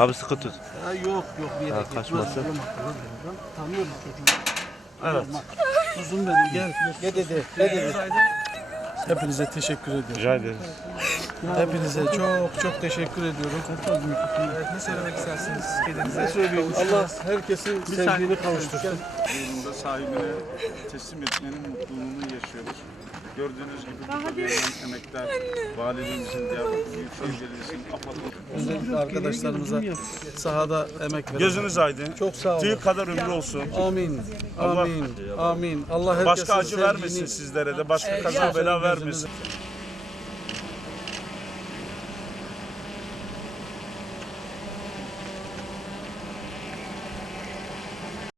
Abi sıkı tut. Ya yok yok bir yere Ha, gitmez. kaçmasın. Bakılır buradan. Tanıyorum çocuğu. Evet. Kuzum benim gel. Gel dedi. Gel dedi. Hepinize teşekkür ediyorum. Rica ederiz. Hepinize çok çok teşekkür ediyorum. Ne söylemek istersiniz kedinize? Ne söyleyeyim? Allah herkesin sevdiğini kavuştursun. yolunda sahibine teslim etmenin mutluluğunu yaşıyoruz. Gördüğünüz gibi burada verilen emekler, valiliğimizin, Diyarbakır Büyükşehir Belediyesi'nin, AFAD'ın Özellikle arkadaşlarımıza sahada emek veren. Gözünüz aydın. Çok sağ olun. Tüy kadar ömrü olsun. Amin. Allah- Amin. Amin. Allah herkesin Başka acı sevdiğini- vermesin sizlere de. Başka kaza bela vermesin.